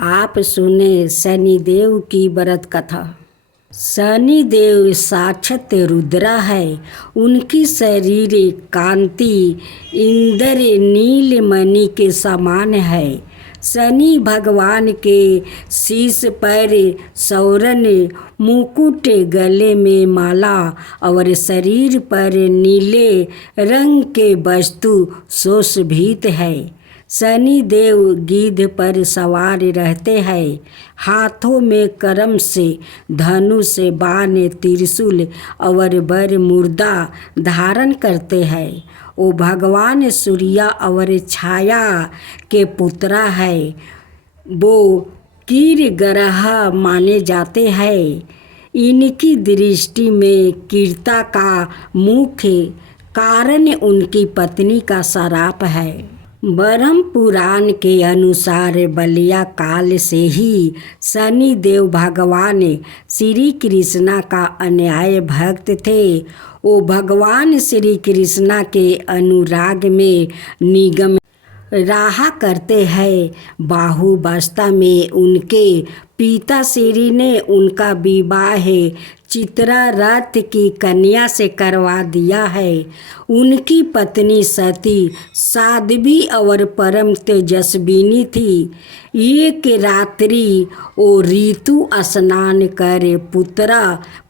आप सुने शनिदेव की व्रत कथा। शनिदेव साक्षात रुद्र है। उनकी शरीर कांति इंद्र नीलमणि के समान है। शनि भगवान के शीश पर सौरन मुकुट, गले में माला और शरीर पर नीले रंग के वस्तु सुशोभित है। शनि देव गिद्ध पर सवार रहते हैं। हाथों में करम से धनुष, बाण, त्रिशूल और वर मुर्दा धारण करते हैं। वो भगवान सूर्य और छाया के पुत्र है। वो कीर ग्रह माने जाते हैं। इनकी दृष्टि में कीर्ता का मुख्य कारण उनकी पत्नी का श्राप है। ब्रह्म पुराण के अनुसार बलिया काल से ही शनि देव भगवान श्री कृष्णा का अन्याय भक्त थे। वो भगवान श्री कृष्णा के अनुराग में निगम रहा करते हैं। बाहुबस्ता में उनके पिता श्री ने उनका विवाह चित्ररथ की कन्या से करवा दिया है। उनकी पत्नी सती साध्वी और परम तेजस्विनी थी। एक रात्रि वो ऋतु स्नान कर पुत्र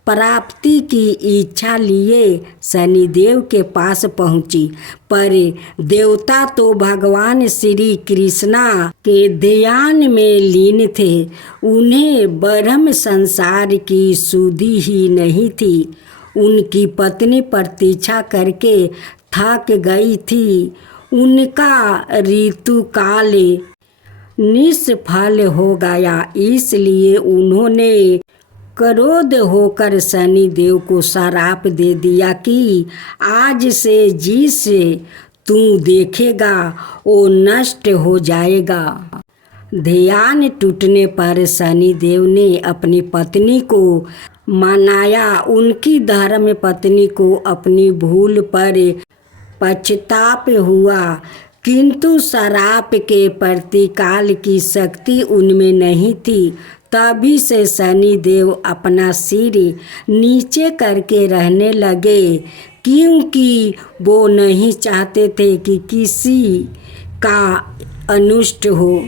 प्राप्ति की इच्छा लिए शनिदेव के पास पहुंची, पर देवता तो भगवान श्री कृष्णा के ध्यान में लीन थे। उन्हें ब्रह्म संसार की सुधि ही नहीं थी। उनकी पत्नी प्रतीक्षा करके थक गई थी। उनका ऋतुकाल निष्फल हो गया, इसलिए उन्होंने क्रोध होकर शनि देव को श्राप दे दिया कि आज से जिस तू देखेगा वो नष्ट हो जाएगा। ध्यान टूटने पर शनि देव ने अपनी पत्नी को मनाया। उनकी धर्म पत्नी को अपनी भूल पर पछताप हुआ, किंतु श्राप के प्रतिकाल की शक्ति उनमें नहीं थी। तभी से शनि देव अपना सिर नीचे करके रहने लगे, क्योंकि वो नहीं चाहते थे कि किसी का अनुष्ट हो।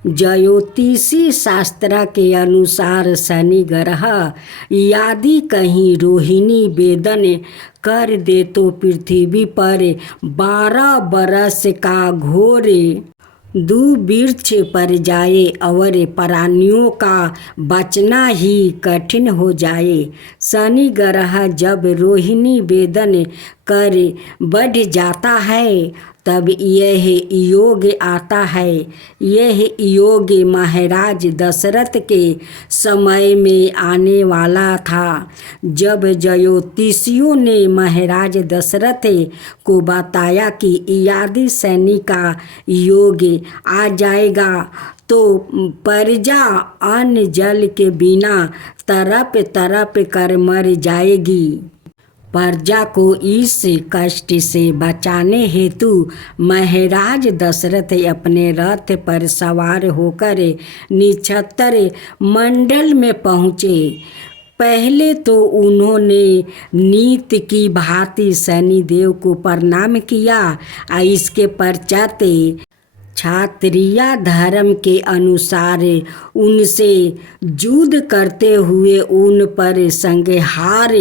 ज्योतिषी शास्त्र के अनुसार शनि ग्रह यदि कहीं रोहिणी वेदन कर दे तो पृथ्वी पर 12 बरस का घोर दुर्भिक्ष पर जाए और प्राणियों का बचना ही कठिन हो जाए। शनि ग्रह जब रोहिणी वेदन कर बढ़ जाता है तब यह योग आता है। यह योग महाराज दशरथ के समय में आने वाला था। जब ज्योतिषियों ने महाराज दशरथ को बताया कि यदि शनि का योग आ जाएगा तो प्रजा अन्न जल के बिना तड़प तड़प कर मर जाएगी। प्रजा को इस कष्ट से बचाने हेतु महाराज दशरथ अपने रथ पर सवार होकर नक्षत्र मंडल में पहुँचे। पहले तो उन्होंने नीति की भांति शनि देव को प्रणाम किया। इसके पश्चात क्षत्रिय धर्म के अनुसार उनसे युद्ध करते हुए उन पर संहार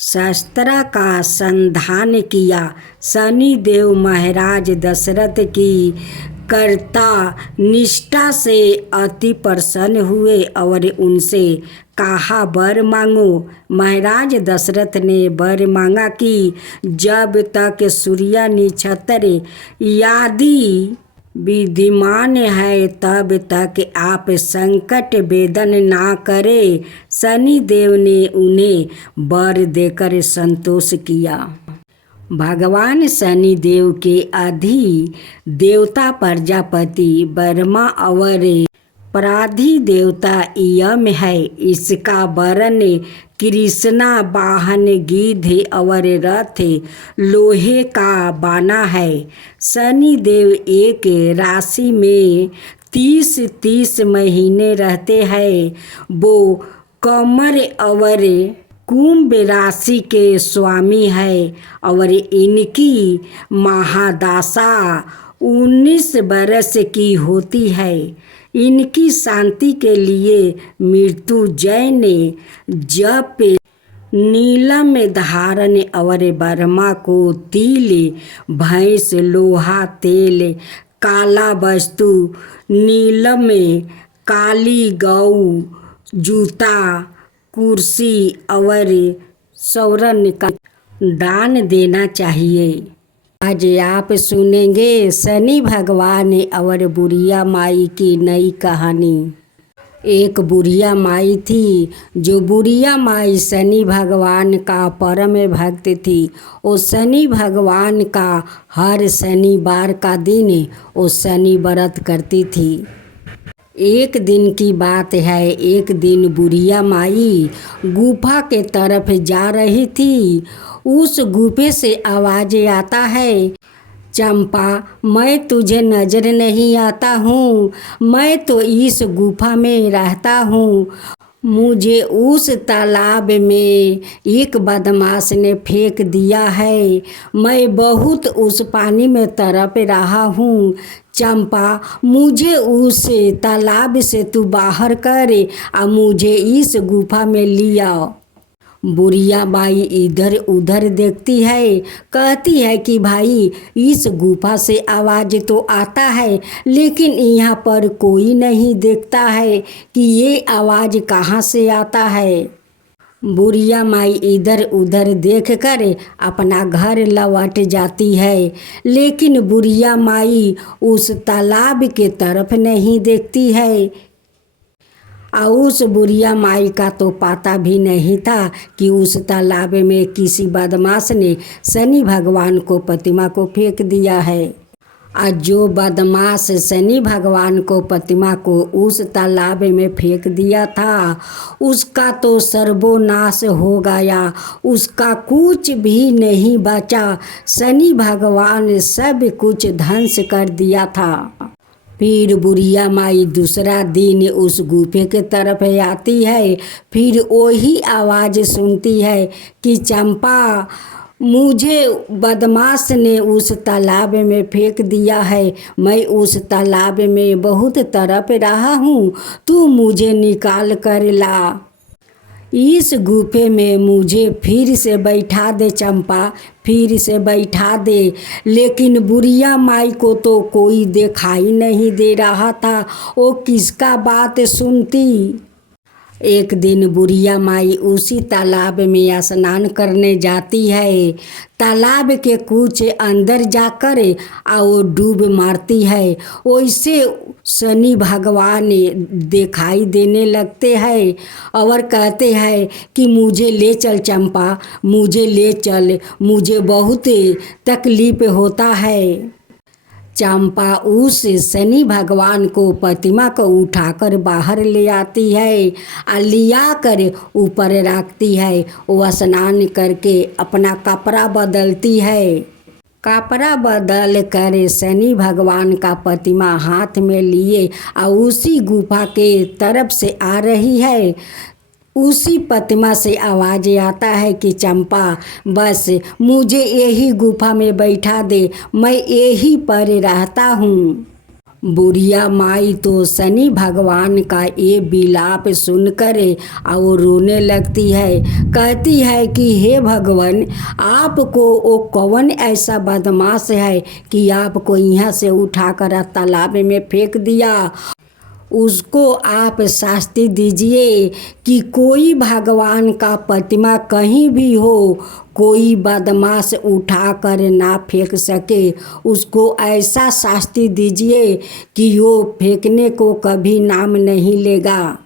शस्त्र का संधान किया। शनि देव महाराज दशरथ की कर्ता निष्ठा से अति प्रसन्न हुए और उनसे कहा, वर मांगो। महाराज दशरथ ने वर मांगा कि जब तक सूर्य नक्षत्र यदि विद्यमान है तब तक आप संकट वेदन ना करें। शनि देव ने उन्हें वर देकर संतोष किया। भगवान शनि देव के अधि देवता प्रजापति ब्रह्मा और प्राधि देवता यम है। इसका वर्णन कृष्णा वाहन गिद्ध और रथ लोहे का बना है। शनि देव एक राशि में 30-30 महीने रहते हैं। वो कमर और कुंभ राशि के स्वामी है और इनकी महादशा 19 बरस की होती है। इनकी शांति के लिए मृत्युंजय ने जप, नीलम धारण और ब्रह्मा को तिल, भैंस लोहा तेल, काला वस्तु नीलम, काली गौ, जूता, कुर्सी और स्वर्ण का दान देना चाहिए। आज आप सुनेंगे शनि भगवान और बुढ़िया माई की नई कहानी। एक बुढ़िया माई थी। जो बुढ़िया माई शनि भगवान का परम भक्त थी। वो शनि भगवान का हर शनिवार का दिन वो शनि व्रत करती थी। एक दिन की बात है, एक दिन बुढ़िया माई गुफा के तरफ जा रही थी। उस गुफे से आवाज़ आता है, चंपा मैं तुझे नज़र नहीं आता हूँ, मैं तो इस गुफा में रहता हूँ। मुझे उस तालाब में एक बदमाश ने फेंक दिया है। मैं बहुत उस पानी में तड़प रहा हूँ। चंपा मुझे उस तालाब से तू बाहर कर और मुझे इस गुफा में लिया। बुढ़िया माई इधर उधर देखती है, कहती है कि भाई इस गुफा से आवाज़ तो आता है लेकिन यहाँ पर कोई नहीं देखता है कि ये आवाज़ कहाँ से आता है। बुढ़िया माई इधर उधर देखकर अपना घर लौट जाती है, लेकिन बुढ़िया माई उस तालाब के तरफ नहीं देखती है। और उस बुढ़िया माई का तो पता भी नहीं था कि उस तालाब में किसी बदमाश ने शनि भगवान को प्रतिमा को फेंक दिया है। और जो बदमाश शनि भगवान को प्रतिमा को उस तालाब में फेंक दिया था, उसका तो सर्वनाश हो गया, उसका कुछ भी नहीं बचा। शनि भगवान सब कुछ ध्वंस कर दिया था। फिर बुढ़िया माई दूसरा दिन उस गुफे के तरफ आती है। फिर वही आवाज़ सुनती है कि चंपा मुझे बदमाश ने उस तालाब में फेंक दिया है। मैं उस तालाब में बहुत तड़प रहा हूँ, तू मुझे निकाल कर ला। इस गुफे में मुझे फिर से बैठा दे चंपा, फिर से बैठा दे। लेकिन बुढ़िया माई को तो कोई दिखाई नहीं दे रहा था, वो किसका बात सुनती। एक दिन बुढ़िया माई उसी तालाब में स्नान करने जाती है। तालाब के कुछ अंदर जाकर वो डूब मारती है। वैसे शनि भगवान दिखाई देने लगते हैं और कहते हैं कि मुझे ले चल चंपा, मुझे ले चल, मुझे बहुत तकलीफ होता है। चंपा उस शनि भगवान को प्रतिमा को उठाकर बाहर ले आती है और लिया कर ऊपर रखती है। वो स्नान करके अपना कपड़ा बदलती है। कपड़ा बदल कर शनि भगवान का प्रतिमा हाथ में लिए और उसी गुफा के तरफ से आ रही है। उसी प्रतिमा से आवाज़ आता है कि चंपा बस मुझे यही गुफा में बैठा दे, मैं यही पर रहता हूँ। बुढ़िया माई तो शनि भगवान का ये विलाप सुनकर और रोने लगती है। कहती है कि हे भगवान, आपको वो कौन ऐसा बदमाश है कि आपको यहाँ से उठाकर तालाब में फेंक दिया। उसको आप शास्ति दीजिए कि कोई भगवान का प्रतिमा कहीं भी हो, कोई बदमाश उठा कर ना फेंक सके। उसको ऐसा शास्ति दीजिए कि वो फेंकने को कभी नाम नहीं लेगा।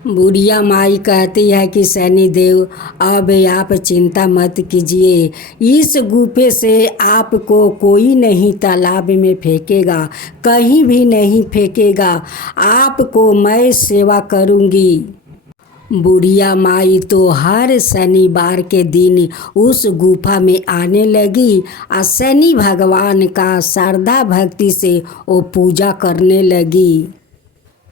बुढ़िया माई कहती है कि शनि देव अब आप चिंता मत कीजिए, इस गुफे से आपको कोई नहीं तालाब में फेंकेगा, कहीं भी नहीं फेंकेगा। आपको मैं सेवा करूँगी। बुढ़िया माई तो हर शनिवार के दिन उस गुफा में आने लगी और शनि भगवान का श्रद्धा भक्ति से वो पूजा करने लगी।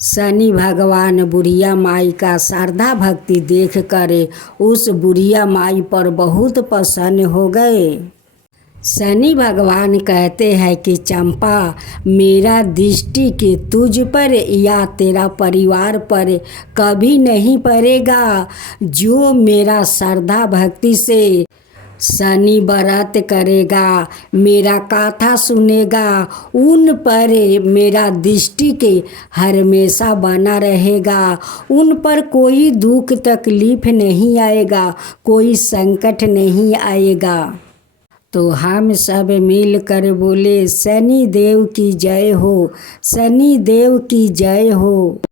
शनि भगवान बुढ़िया माई का श्रद्धा भक्ति देख कर उस बुढ़िया माई पर बहुत प्रसन्न हो गए। शनि भगवान कहते हैं कि चंपा, मेरा दृष्टि कि तुझ पर या तेरा परिवार पर कभी नहीं पड़ेगा। जो मेरा श्रद्धा भक्ति से शनि व्रत करेगा, मेरा कथा सुनेगा, उन पर मेरा दृष्टि के हमेशा बना रहेगा। उन पर कोई दुख तकलीफ नहीं आएगा, कोई संकट नहीं आएगा। तो हम सब मिल कर बोले शनि देव की जय हो, शनि देव की जय हो।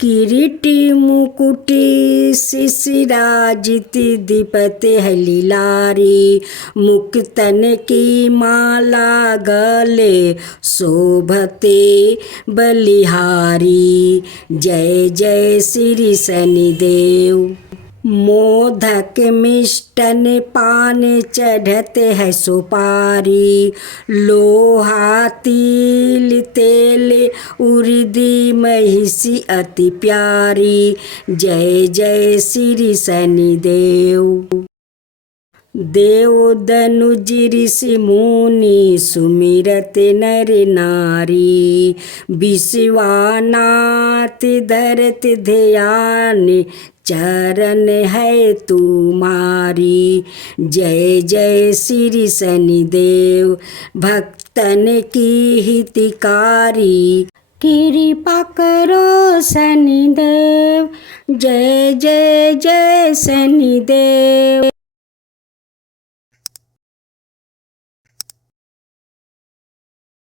किरीटी मुकुटी शिशिराजिति दीपते है लीलारी, मुक्तन की माला गले शोभते बलिहारी। जय जय श्री शनिदेव। मोदक मिष्टन पान चढ़ते है सुपारी, लोहा तिल तेल उर्दी महिषी अति प्यारी। जय जय श्री शनिदेव। देव दनुज ऋषि मुनि सुमिरत नर नारी, विश्वानाथ धरत ध्यान चरण है तुम्हारी। जय जय श्री शनिदेव। भक्तन की हितकारी, कृपा करो शनिदेव। जय जय जय शनिदेव।